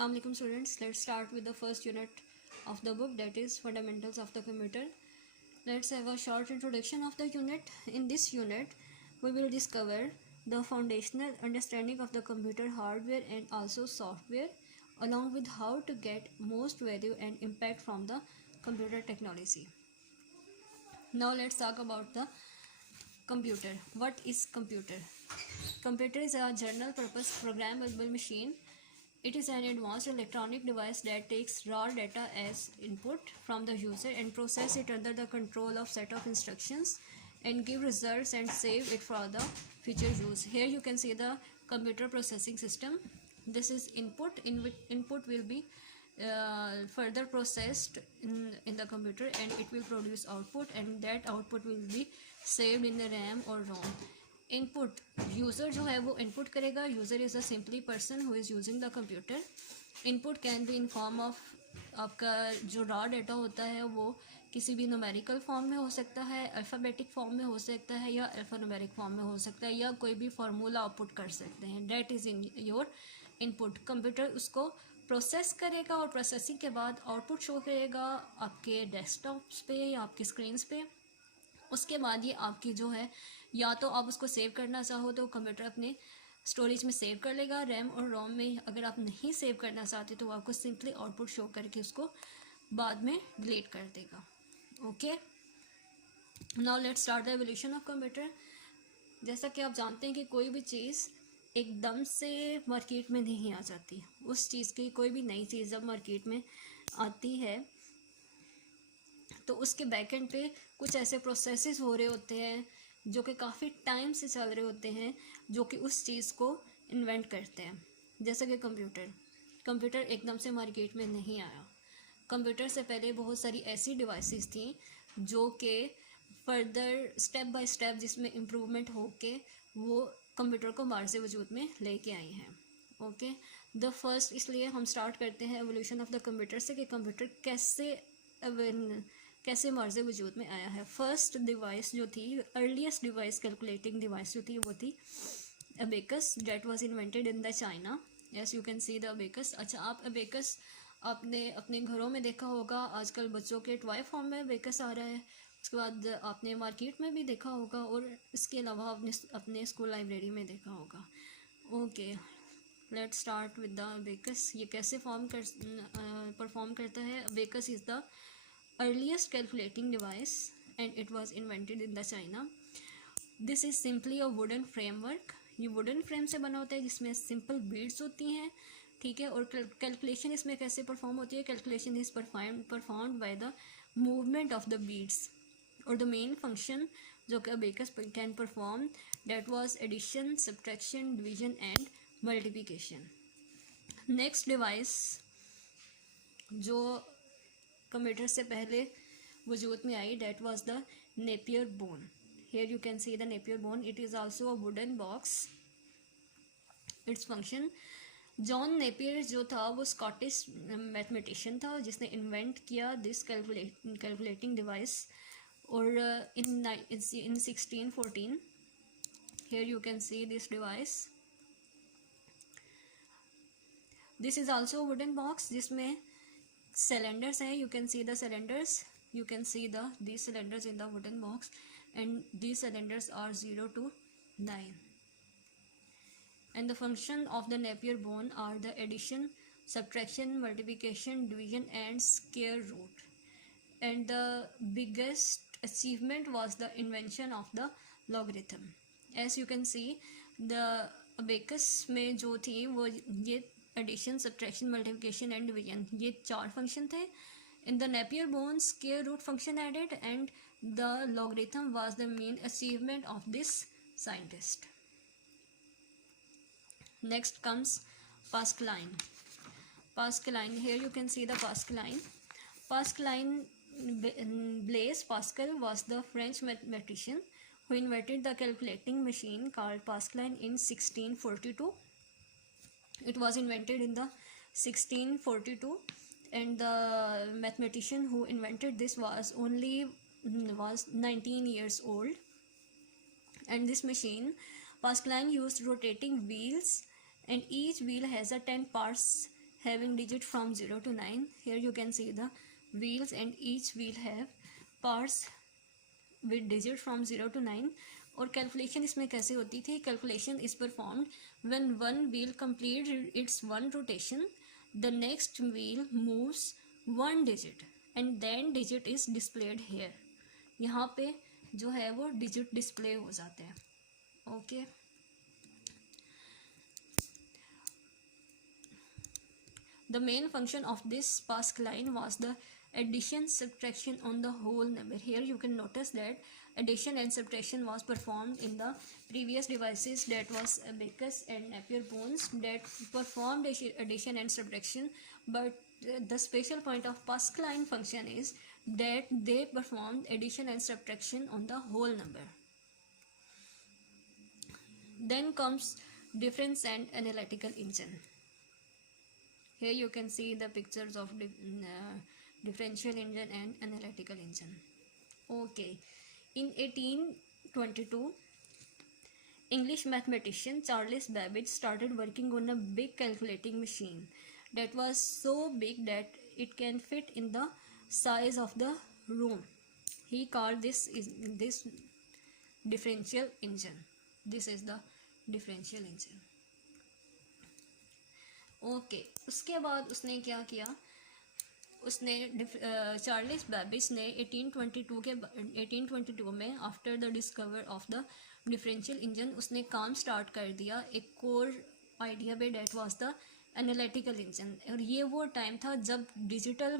Assalamu alaikum students. Let's start with the first unit of the book, that is Fundamentals of the Computer. Let's have a short introduction of the unit. In this unit, we will discover the foundational understanding of the computer hardware and also software, along with how to get most value and impact from the computer technology. Now let's talk about the computer. What is computer? Computer is a general purpose programmable machine. It is an advanced electronic device that takes raw data as input from the user and process it under the control of set of instructions and give results and save it for the future use. Here you can see the computer processing system. This is input, in which input will be further processed in the computer, and it will produce output, and that output will be saved in the RAM or ROM. Input user जो है वो input करेगा. User is a simply person who is using the computer. Input can be in form of, आपका जो raw data होता है वो किसी भी न्यूमेरिकल फॉर्म में हो सकता है, अल्फ़ाबेटिक फॉर्म में हो सकता है, या अल्फ़ान्यूमेरिक फॉर्म में हो सकता है, या कोई भी फार्मूला आउटपुट कर सकते हैं. That is in your input. Computer उसको प्रोसेस करेगा और प्रोसेसिंग के बाद आउटपुट शो करेगा आपके डेस्कटॉप्स पे या आपकी स्क्रीन्स पे. उसके बाद ये आपकी जो है, या तो आप उसको सेव करना चाहो तो कंप्यूटर अपने स्टोरेज में सेव कर लेगा, रैम और रोम में. अगर आप नहीं सेव करना चाहते तो आपको सिंपली आउटपुट शो करके उसको बाद में डिलीट कर देगा. Okay, now let's start the evolution of computer. जैसा कि आप जानते हैं कि कोई भी चीज़ एकदम से मार्केट में नहीं आ जाती. उस चीज़ की कोई भी नई चीज़ जब मार्केट में आती है तो उसके बैकएंड पे कुछ ऐसे प्रोसेसेस हो रहे होते हैं जो कि काफ़ी टाइम से चल रहे होते हैं, जो कि उस चीज़ को इन्वेंट करते हैं. जैसे कि कंप्यूटर एकदम से मार्केट में नहीं आया. कंप्यूटर से पहले बहुत सारी ऐसी डिवाइसेस थी जो कि फर्दर स्टेप बाय स्टेप जिसमें इम्प्रूवमेंट होके वो कंप्यूटर को मार्ज वजूद में लेके आई हैं. ओके, द फर्स्ट, इसलिए हम स्टार्ट करते हैं एवोल्यूशन ऑफ द कंप्यूटर से कि कंप्यूटर कैसे मार्ज वजूद में आया है. फर्स्ट डिवाइस जो थी, अर्लीस्ट डिवाइस कैलकुलेटिंग डिवाइस जो थी वो थी abacus. That was invented in the China. Yes, you can see the abacus. अच्छा, आप अबेकस आपने अपने घरों में देखा होगा. आजकल बच्चों के टॉय फॉर्म में अबेकस आ रहा है. उसके बाद आपने मार्केट में भी देखा होगा, और इसके अलावा आपने अपने स्कूल लाइब्रेरी में देखा होगा. Okay, let's start with the abacus. ये कैसे परफॉर्म करता है. Abacus is the earliest calculating device and it was invented in the China. This is simply a wooden framework. ये wooden frame से बना होता है जिसमें simple beads होती हैं, ठीक है. और calculation इसमें कैसे परफॉर्म होती है. calculation is performed by the movement of the beads. और the main function जो कि abacus can perform, that was addition, subtraction, division and multiplication. Next device जो कंप्यूटर से पहले वजूद में आई, that was the Napier bone. Here you can see the Napier bone. It is also a wooden box. It's function, John Napier जो था वो Scottish mathematician था जिसने इन्वेंट किया दिस कैलकुलेटिंग डिवाइस. और in 1614, here you can see this device. This is also wooden box जिसमें cylinders है. you can see the cylinders. You can see these cylinders in the wooden box, and these cylinders are 0 to 9. And the function of the Napier bone are the addition, subtraction, multiplication, division and square root. And the biggest achievement was the invention of the logarithm. As you can see, the abacus में जो थी वो ये addition, subtraction, multiplication and division, ये 4 function थे. In the Napier bone square root function added and the logarithm was the main achievement of this scientist. Next comes Pascaline. Pascaline, here you can see the Pascaline. Pascaline, Blaise Pascal was the French mathematician who invented the calculating machine called Pascaline in 1642. It was invented in the 1642, and the mathematician who invented this was 19 years old. And this machine, Pascaline, used rotating wheels, and each wheel has a 10 parts having digit from 0 to 9. Here you can see the wheels and each wheel have parts with digit from 0 to 9. और calculation इसमें कैसे होती थी? Calculation is performed when one wheel complete its one rotation, the next wheel moves one digit and then digit is displayed here. यहाँ पे जो है वो डिजिट डिस्प्ले हो जाते हैं. Okay. The main function of this Pascal line was the addition subtraction on the whole number. Here you can notice that addition and subtraction was performed in the previous devices, that was abacus and Napier bones, that performed addition and subtraction, but the special point of Pascal line function is that they performed addition and subtraction on the whole number. Then comes difference and analytical engine. Here you can see the pictures of differential engine and analytical engine. Okay. In 1822, English mathematician Charles Babbage started working on a big calculating machine that was so big that it can fit in the size of the room. He called this differential engine. This is the differential engine. Okay. उसके बाद उसने क्या किया? उसने Charles Babbage ने 1822 में after the discover of the differential engine उसने काम स्टार्ट कर दिया एक कोर आइडिया पे, that was the analytical engine. और ये वो टाइम था जब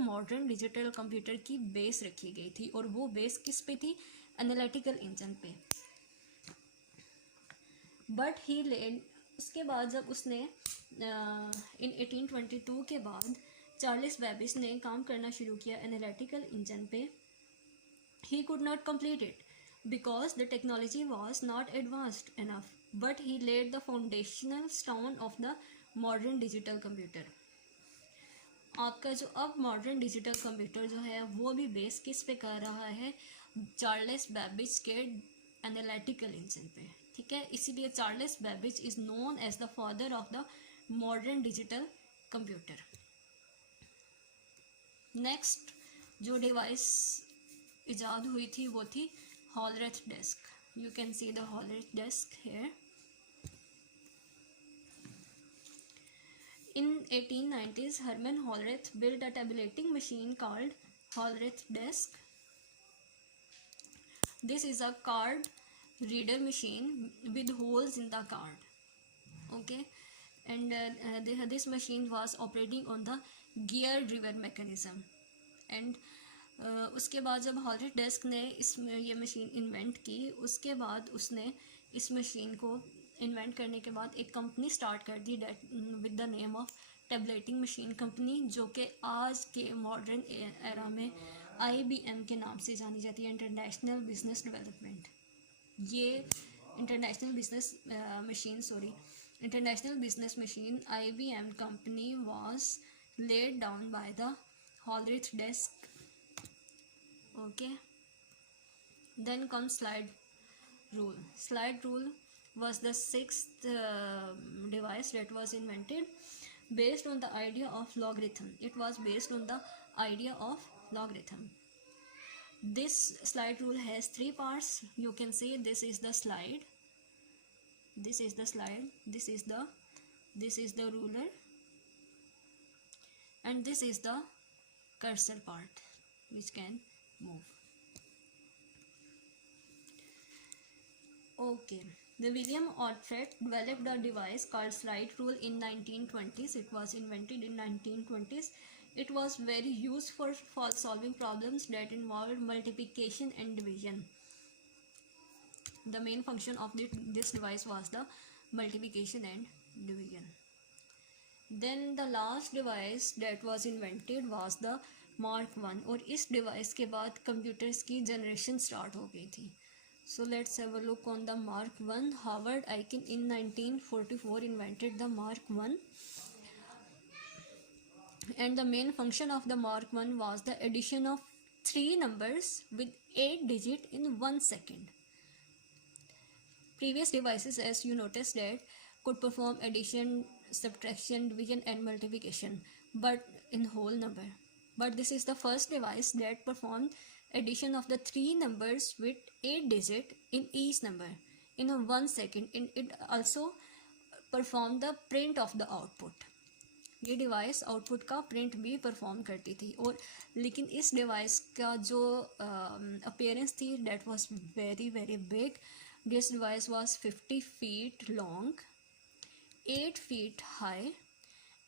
मॉडर्न डिजिटल कंप्यूटर की बेस रखी गई थी, और वो बेस किस पे थी? एनालिटिकल इंजन पे. बट ही लेड उसके बाद जब उसने इन 1822 के बाद चार्ल्स बेबेज ने काम करना शुरू किया एनालिटिकल इंजन पे, he could not complete it because the technology was not advanced enough, but he laid the foundational stone of the modern digital computer. आपका जो अब मॉडर्न डिजिटल कंप्यूटर जो है वो भी बेस किस पे कर रहा है? चार्ल्स बेबेज के एनालिटिकल इंजन पे. ठीक है, इसीलिए Charles Babbage is known as the father of the modern digital computer. Next जो डिवाइस इजाद हुई थी वो थी Hollerith desk. You can see the Hollerith desk here. In 1890s, Herman Hollerith built a tabulating machine called Hollerith desk. This is a card reader machine with holes in the card. Okay, and this machine was operating on the gear driven mechanism. And उसके बाद जब हॉलरेथ desk ने ये machine invent की, उसके बाद उसने इस मशीन को इन्वेंट करने के बाद एक कंपनी स्टार्ट कर दी with the name of tabulating machine company, जो कि आज के मॉडर्न एरा में IBM के नाम से जानी जाती है, इंटरनेशनल बिजनेस डेवलपमेंट. ये international business machine IBM company was laid down by the Hollerith desk. Okay, then comes slide rule. Slide rule was the sixth device that was invented based on the idea of logarithm. It was based on the idea of logarithm. This slide rule has three parts. You can see this is the slide, this is the slide, this is the ruler, and this is the cursor part which can move. Okay, the William Alfred developed a device called slide rule in 1920s. It was invented in 1920s. It was very useful for solving problems that involved multiplication and division. The main function of this device was the multiplication and division. Then the last device that was invented was the Mark 1. और इस device के बाद computers की generation start हो गई थी. So let's have a look on the Mark 1. Howard Aiken in 1944 invented the Mark 1. And the main function of the Mark 1 was the addition of 3 numbers with 8 digits in 1 second. Previous devices, as you noticed, that could perform addition subtraction, division and multiplication, but in whole number. But this is the first device that performed addition of the three numbers with 8 digits in each number in a 1 second, and it also performed the print of the output. ये device output का print भी perform करती थी, और लेकिन इस device का जो अपीयरेंस थी that was very very big. This device was 50 feet long, 8 feet high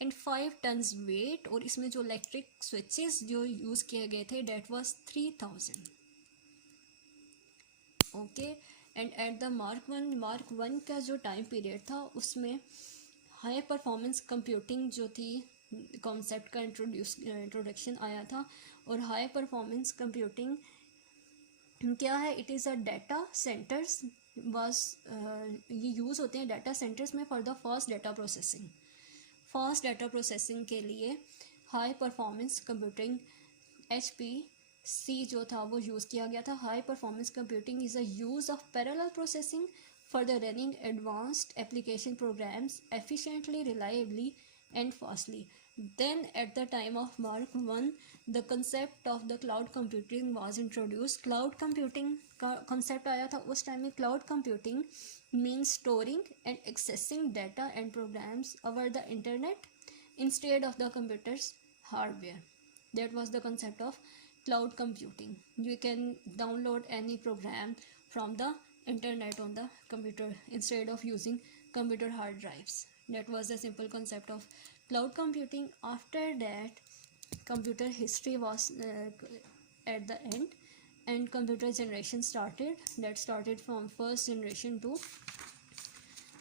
and 5 tons weight, और इसमें जो इलेक्ट्रिक स्विचेस जो यूज़ किए गए थे that was 3000. Okay. And at the Mark one का जो टाइम पीरियड था उसमें हाई परफॉर्मेंस कंप्यूटिंग जो थी कॉन्सेप्ट का इंट्रोडक्शन आया था. और हाई परफॉर्मेंस कंप्यूटिंग क्या है? It is a data centres was, ये यूज़ होते हैं डाटा सेंटर्स में for the fast data processing. Fast data processing के लिए हाई परफॉर्मेंस कंप्यूटिंग HPC जो था वो यूज़ किया गया था. High performance computing is a use of parallel processing for the running advanced application programs efficiently, reliably and fastly. Then at the time of Mark I, the concept of the cloud computing was introduced. Cloud computing का concept आया था उस time में. Cloud computing means storing and accessing data and programs over the internet instead of the computer's hardware. That was the concept of cloud computing. You can download any program from the internet on the computer instead of using computer hard drives. That was the simple concept of cloud computing. After that, computer history was at the end, and computer generation started. That started from first generation to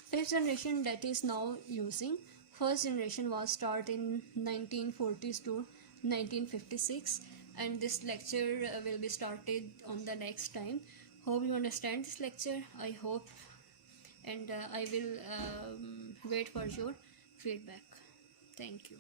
fifth generation that is now using. First generation was start in 1940s to 1956, and this lecture will be started on the next time. Hope you understand this lecture. I hope, and I will wait for your feedback. Thank you.